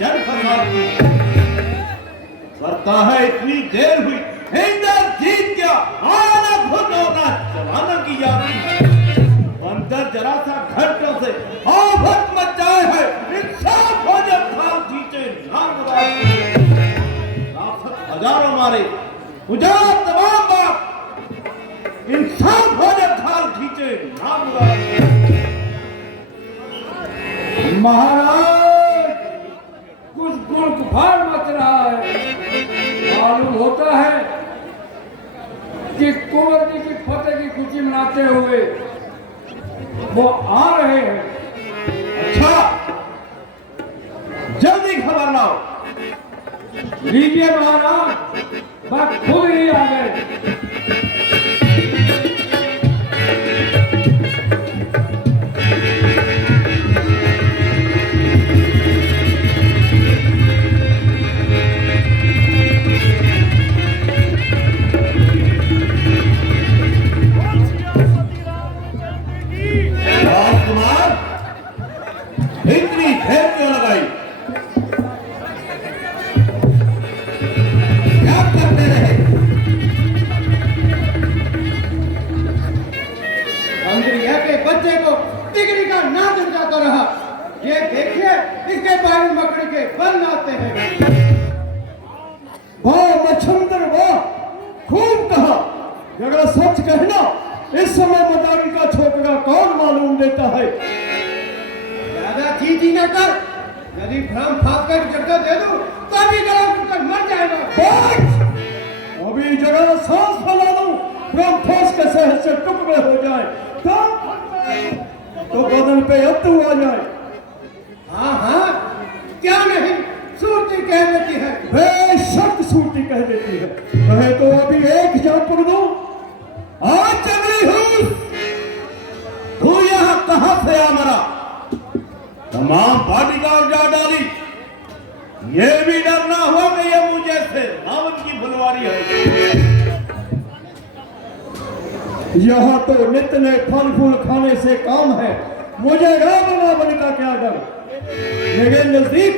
जन फसाद की। करता है इतनी देर हुई, इंद्रजीत क्या आना खुद होगा जमाना की याद की। अंदर जरा सा घंटों से आफत मचाए है, इंसाफ हो जब खाल खींचे नाम हजारों मारे उजाड़ तमाम बाप, इंसाफ हो जब खाल खींचे नाम महाराज कुछ गुण गुफार मच रहा है। मालूम होता है कि कुंवर जी की फतेह की खुशी मनाते हुए वो आ रहे हैं। अच्छा, जल्दी खबर लाओ। लीजिए महाराज, बस खुद ही आ गए। राजकुमार, इतनी देर क्यों लगाई? क्या करते रहे? अंग्रिया के बच्चे को तिगड़ी का नाच जाता रहा। ये देखिए, इसके बारे मकड़ी के बल आते हैं। वाह मच्छंदर वाह, खूब कहा। अगर सच कहना, इस समय मदारी का छोकरा कौन मालूम देता है। ज्यादा चीजी न कर, यदि भ्रम फास कर जगह दे दूं तो अभी गला कर मर जाएगा। बस अभी जगह सांस फैला दूं, भ्रम ठोस के शहर से टुकड़े हो जाए तो बदन पे अत्तू आ जाए। हाँ हाँ, क्या नहीं, सूरती कह देती है। बेशक सूरती कह देती है। कहे तो अभी एक जान पकड़ दूं। आज जंगली हूँ, तू यहाँ कहाँ से आ मरा? तमाम पार्टी का उजा डाली। ये भी डरना हो कि ये मुझे से रावण की फुलवारी है। यहाँ तो नित्य ने फल फूल खाने से काम है, मुझे रावण का क्या डर। मेरे नजदीक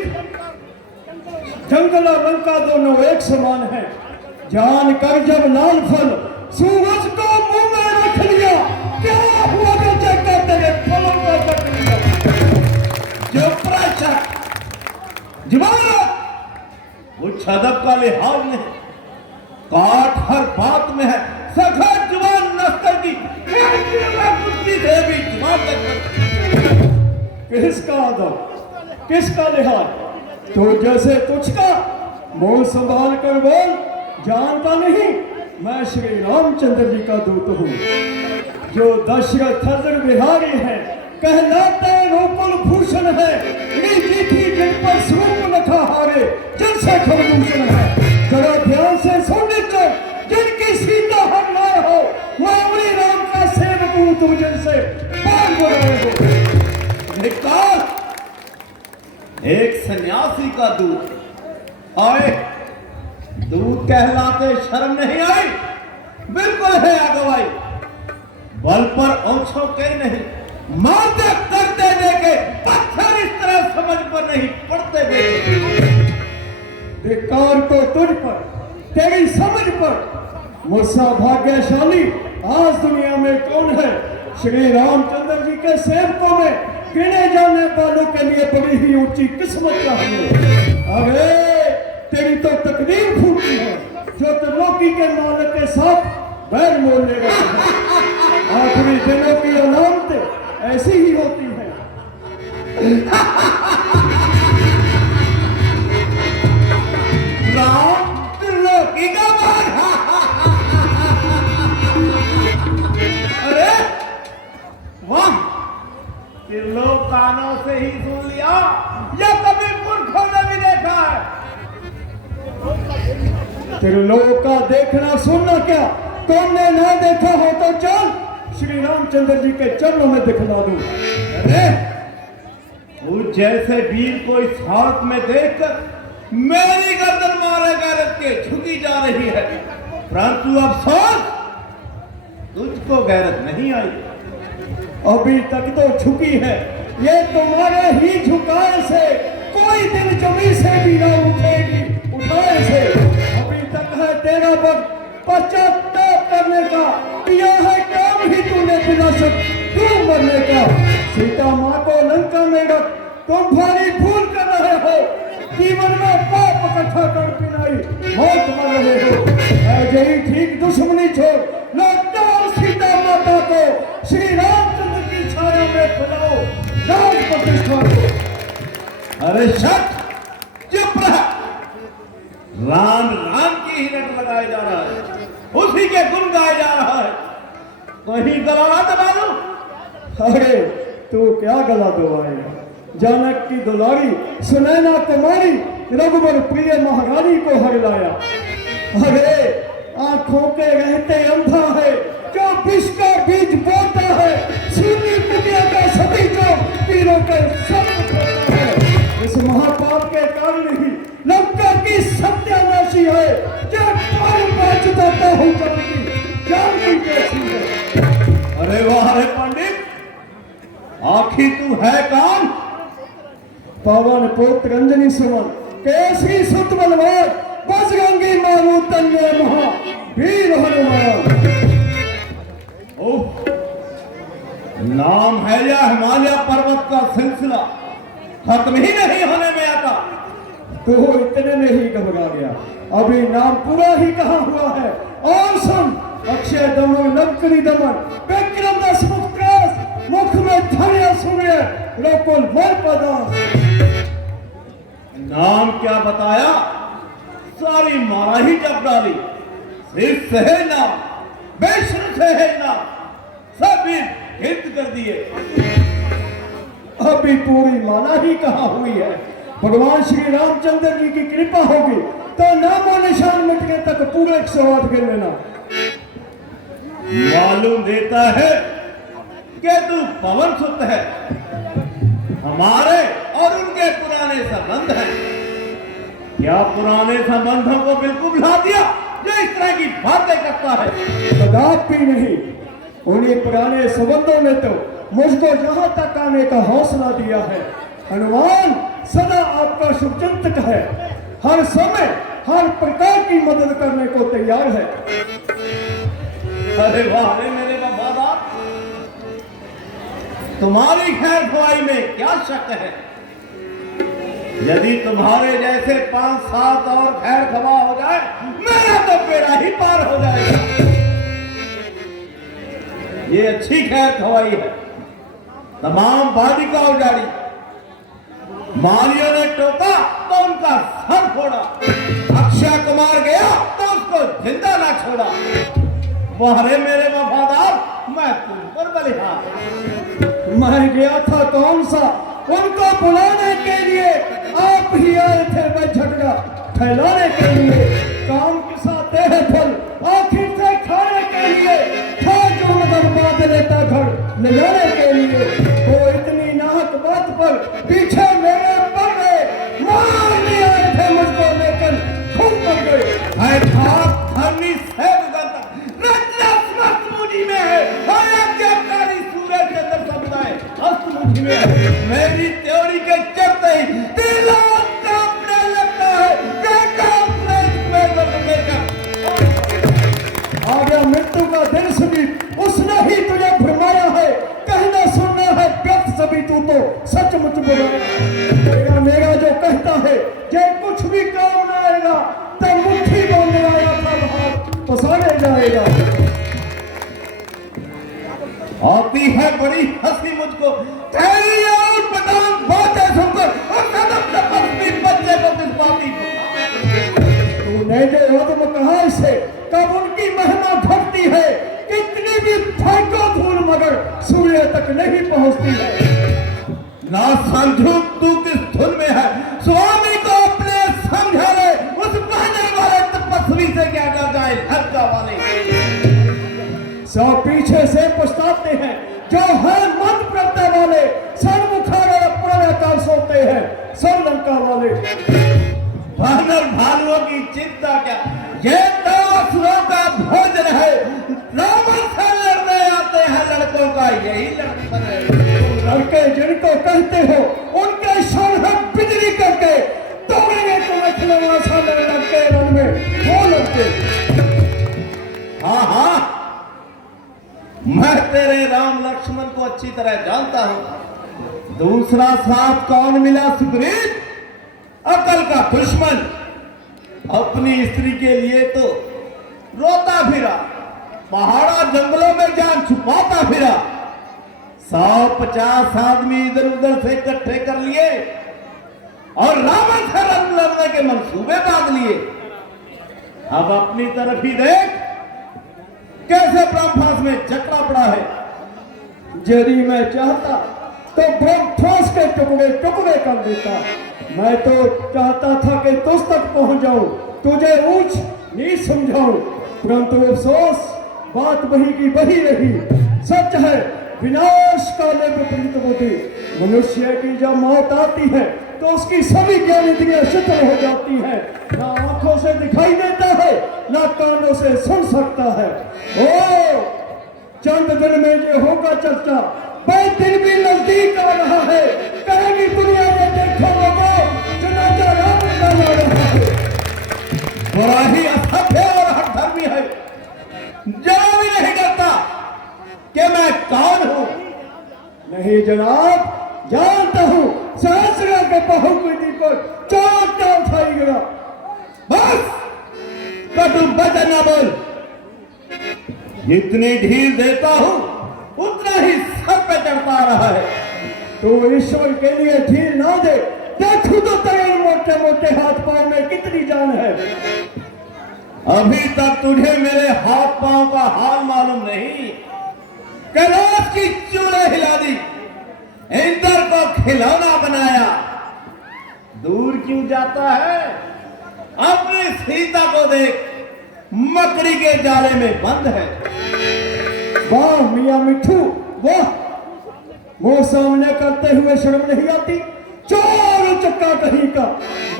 जंगल और लंका दोनों एक समान है। जान कर जब लाल फल सूरज को मुंह में रख लिया, क्या हुआ जो जगह तेरे फलों को कट लिया। जो प्रशक जवान उच्च अदब का लिहाज नहीं, काट हर बात में है। सखा जवान नस्तर की कुत्ती से भी जवान तक किसका अदब, किसका लिहाज। तो जैसे तुझका मुंह संभाल कर बोल। जानता नहीं, मैं श्री रामचंद्र जी का दूत हूँ, जो दशरथ हजर बिहारी है, कहलाते रूपल भूषण है। नीति थी जिन पर स्वरूप लखा हारे, जिनसे खबरूषण है। जरा ध्यान से सुन लीजिए, जिनकी सीता हम ना हो, मैं उन्हीं राम का सेवक हूँ, तू जिनसे बाल बुलाए हो। धिक्कार! एक सन्यासी का दूत आए, दूत कहलाते शर्म नहीं आई? बिल्कुल है अगवाई। बल पर औंछों के नहीं, मारते करते देखे, पत्थर इस तरह समझ पर नहीं पड़ते देखे। धिक्कार तो तुझ पर, तेरी समझ पर। मुझसा भाग्यशाली आज दुनिया में कौन है? श्री रामचंद्र जी के सेवकों में गिने जाने वालों के लिए बड़ी ही ऊंची किस्मत चाहिए। अरे तेरी तो तकदीर फूटी है, जो त्रिलोकी के मालिक के साथ बैर मोल ले रहा है। आखिरी दिनों की अलामतें ऐसी ही होती है। राम त्रिलोकी का बाग। अरे वाह, त्रिलोक कानों से ही सुन लिया या कभी पुरखों ने भी देखा है? त्रिलोक का देखना सुनना क्या, तुमने ना देखा हो तो चल श्री रामचंद्र जी के चरणों में दिखला दूं। अरे तू जैसे वीर को इस हालत में देखकर मेरी गर्दन मारे गैरत के झुकी जा रही है, परंतु अफसोस तुझको गैरत नहीं आई। अभी तक तो झुकी है, ये तुम्हारे ही झुकाए से कोई दिन जमीन से भी ना उठेगी, उठाए से। अभी तक है तेरा वक्त पश्चाताप करने का, किया है काम ही तूने बिना शक तू मरने का। सीता माँ को लंका में रख तुम भारी भूल कर रहे हो, जीवन में पाप इकट्ठा कर पिनाई मौत मर रहे हो। ऐसे ही ठीक दुश्मनी छोड़ लौटा सीता माता को श्री रामचंद्र की छाया में फैलाओ राम प्रतिष्ठा को। अरे शट, चुप रह। राम राम की ही रट लगाया जा रहा है, उसी के गुण गाया जा रहा है, कहीं गला ना दबा दो। अरे तू क्या गला दबाएगा? जानक की दुलारी सुनैना कुमारी रघुवर प्रिय महारानी को हर लाया। अरे आंखों के रहते अंधा है जो विष का बीज बोता है, सूनी कुटिया का सभी जो पीरों के सब खोता है। इस महापाप के कारण ही लंका की सत्यानाशी है, जो पार पाच देता हूँ की जान की कैसी है। अरे वाह रे पंडित, आखिर तू है कौन? पवन पुत्र अंजनी सुमन केसरी सुत बलवान बजरंगी मारू तन्ने महा वीर हनुमान। ओह, नाम है या हिमालय पर्वत का सिलसिला, खत्म ही नहीं होने में आता। तो इतने में ही घबरा गया, अभी नाम पूरा ही कहा हुआ है। और सुन, अक्षय दमन नवकरी दमन विक्रम दस मुक्रास मुख में धन्य सूर्य रकुल मल पदास। नाम क्या बताया? सारी मारा ही जब डाली। सिर सहेजना, बेशर सहेजना, सब हित कर दिए। अभी पूरी माला ही कहा हुई है। भगवान श्री रामचंद्र जी की कृपा होगी तो नामो निशान मिटने तक पूरे 108 गिन लेना। मालूम देता है कि तू पवन सुत है, हमारे और उनके पुराने संबंध हैं। क्या पुराने संबंधों को बिल्कुल भुला दिया जो इस तरह की बातें करता है? कदापि नहीं, उन्हीं पुराने संबंधों ने तो मुझको यहाँ तक आने का हौसला दिया है। हनुमान सदा आपका शुभचिंतक है, हर समय हर प्रकार की मदद करने को तैयार है। अरे वाह रे मेरे वफादार, तुम्हारी खैर ख्वाही में क्या शक है? यदि तुम्हारे जैसे 5-7 और खैर खवा हो जाए, मेरा तो बेड़ा ही पार हो जाएगा। ये अच्छी खैर खवाई है। तमाम वादी का उजाड़ी, मालियों ने टोका तो उनका सर फोड़ा, अक्षय कुमार गया तो उसको जिंदा ना छोड़ा। वाह रे मेरे वफादार, मैं तुम पर बलिहार। मैं गया था कौन सा उनको बुलाने के लिए, आप ही आए थे मैं झगड़ा फैलाने के लिए। काम के साथ है फल आखिर से खाने के लिए, था जो मगर बांध लेता घर ले जाने के लिए। वो इतनी नाहक बात पर पीछे मेरे पड़ गए, मार नहीं आए थे मुझको लेकिन खूब पड़ गए। धरनी सेव करता रचना समस्त मुझी में है, आज्ञाकारी सूरज चंद्र समुदाय हस्त मुझी में है। मेरी त्योरी के चलते ही दिल कांपने लगता है। आ गया मृत्यु का दिन सभी, उसने ही तुझे भरमाया है। कहना सुनना है व्यर्थ सभी, तू तो सचमुच बुरा। मेरा जो कहता है जे कुछ भी काम न आएगा तब मुट्ठी बांधने आया तब हाथ पसारे जाएगा। आती है बड़ी हंसी मुझको तेरी और पठान बातें सुनकर, और कदम तपस्वी बच्चे को दिलवाती। तूने जो उद्म कहा इसे, कब उनकी महिमा घटती है, कितनी भी फेंको धूल मगर सूर्य तक नहीं पहुंचती है। ना समझू तू किस धुन में है, स्वामी को अपने समझा ले। उस बहने वाले तपस्वी से क्या कर जाए हल्का वाले। सब पीछे से पछताते हैं जो है मन प्रत्या वाले, सन्मुखागर पुराने काल सोते हैं सब लंका वाले। वानर भालुओं की चिंता क्या, ये तो असुरों का भोजन है। रावण से लड़ने आते हैं लड़कों का यही लड़कपन है। लड़के जिनको कहते हो उनके क्षण है बिजली करके तोड़ेंगे तुम्हें खिलौना सा मेरे लड़के रन में हो लड़के। हाँ हाँ, मैं तेरे राम लक्ष्मण को अच्छी तरह जानता हूं। दूसरा साथ कौन मिला? सुग्रीव, अकल का दुश्मन। अपनी स्त्री के लिए तो रोता फिरा, पहाड़ा जंगलों में जान छुपाता फिरा। 150 आदमी इधर उधर से इकट्ठे कर लिए और रावण से रण लड़ने के मंसूबे बांध लिए। अब अपनी तरफ ही देख, कैसे ब्रह्मास्त्र में जकड़ा पड़ा है। यदि मैं चाहता तो ब्रह्मास्त्र के टुकड़े टुकड़े कर देता। मैं तो चाहता था कि तुझ तक पहुंच जाऊं, तुझे ऊंच नीच समझाऊं, परंतु अफसोस बात वही की वही रही। सच है, विनाश काले विपरीत बुद्धि। मनुष्य की जब मौत आती है तो उसकी सभी ज्ञान इंद्रियां शिथिल हो जाती है। ना आंखों से दिखाई देता है, ना कानों से सुन सकता है। ओ चंद दिन में जो होगा चर्चा, वह दिन भी नजदीक आ रहा है। कहेगी दुनिया में, देखो लोगों, जनाजा रावण का लड़ रहा है। बड़ा ही असभ्य और हठधर्मी है, जरा भी नहीं डरता कि मैं कौन हूं। नहीं जनाब, जानता हूं, सहस्र के बहुकृति पर चाटा उठाई गया। बस कटु वचन न बोल। जितनी ढील देता हूं उतना ही सर पे चढ़ता रहा है। तो ईश्वर के लिए ढील ना दे। देखो तो तेरे मोटे मोटे हाथ पांव में कितनी जान है। अभी तक तुझे मेरे हाथ पांव का हाल मालूम नहीं। कैलाश की चूल्हे हिला दी, इंद्र को खिलौना बनाया। दूर क्यों जाता है? अपनी सीता को देख, मकड़ी के जाले में बंद है। वाह मियां मिठू, वाह, मुंह सामने करते हुए शर्म नहीं आती। चोर चक्का कहीं का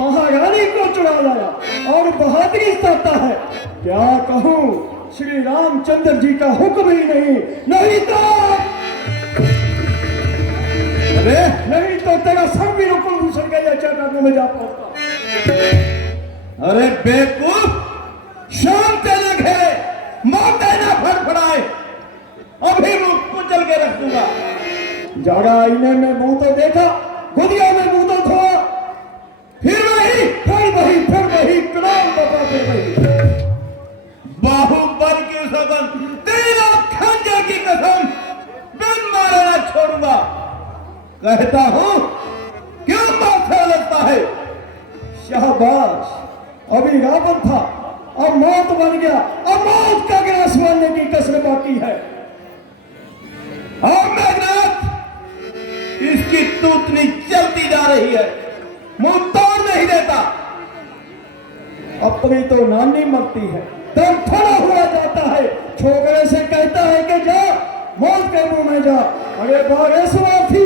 महारानी को चुरा लाया और बहादुरी सताता है। क्या कहूं, श्री रामचंद्र जी का हुक्म ही नहीं तो अरे नहीं तो तेरा सब भी रुकुल भूषण के चरणों में जा पहुंचता। अरे बेवकूफ, शाम के न घेरे, मौतें न फड़फड़ाए, अभी मुंह कुचल के रख दूंगा। जरा आईने में मुंह तो देखा, गुदिया में मुंह तो धोआ, फिर वही कड़ाम बाबा फिर वही। बाहुबल की सगन, तेरा खंजर की कसम, बिन मारे न छोड़ूंगा। कहता हूं, क्यों माथा लगता है? शाबाश, अभी रावण था, अब मौत बन गया। अब मौत का ग्रास मारने की कसर बाकी है। और मेघनाथ, इसकी तूतनी चलती जा रही है, मुंह तोड़ नहीं देता। अपनी तो नानी मरती है, दम थोड़ा हुआ जाता है, छोकरे से कहता है कि जा मौत के मुंह में जा। अरे बागेश्वर थी,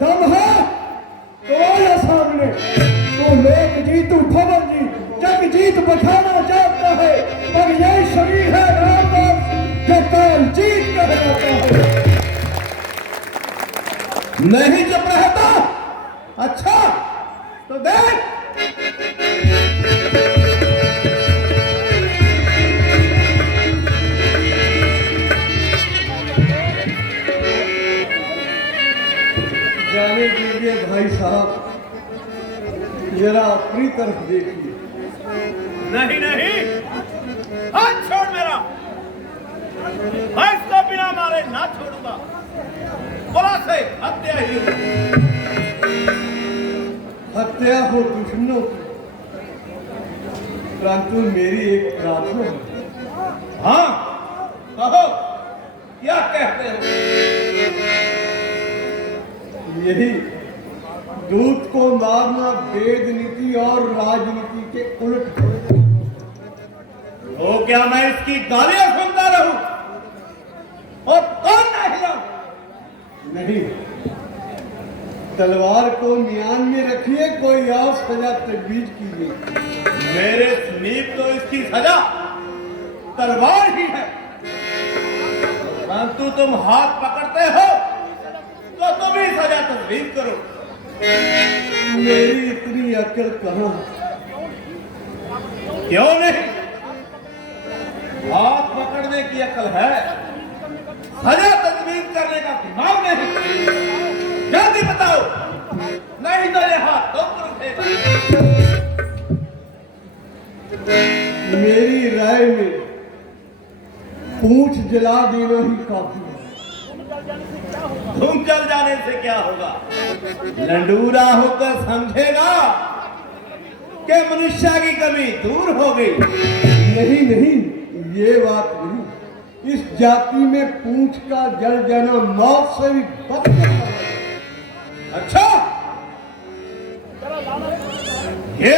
दम है तो आया सामने। तू लोक जीतू भवन जी, जग जीत बखाना चाहता है, पर यही शरीर है रामदास जो काल जीत कहलाता है। नहीं चुप रहता? अच्छा तो देख। जाने दीजिए भाई साहब, जरा अपनी तरफ देखिए। नहीं नहीं, हाथ छोड़ मेरा। मैं इसको बिना मारे ना छोड़ूंगा। बोला से हत्या ही हत्या हो दुश्मनों की, परंतु मेरी एक प्रार्थना है। हाँ कहो, क्या कहते हो? यही दूत को मारना वेद नीति और राजनीति के उलट है। तो क्या मैं इसकी गालियां सुनता रहूं और कौन ना हिला? नहीं, तलवार को म्यान में रखिए, कोई और सजा तजवीज कीजिए। मेरे समीप तो इसकी सजा तलवार ही है, परंतु तुम हाथ पकड़ते हो तो तुम ही सजा तजवीज करो। मेरी इतनी अक्ल कहाँ? क्यों नहीं? हाथ पकड़ने की अकल है, सजा तजवीज करने का दिमाग नहीं। जल्दी बताओ, नहीं तो ये हाथ तो उठेगा। मेरी राय में पूंछ जला देना ही काफी है। तुम चल जाने से क्या होगा? लंडूरा होकर समझेगा कि मनुष्य की कमी दूर हो गई। नहीं नहीं, ये बात नहीं। इस जाति में पूंछ का जल जाना मौत से भी बदतर है। अच्छा, ये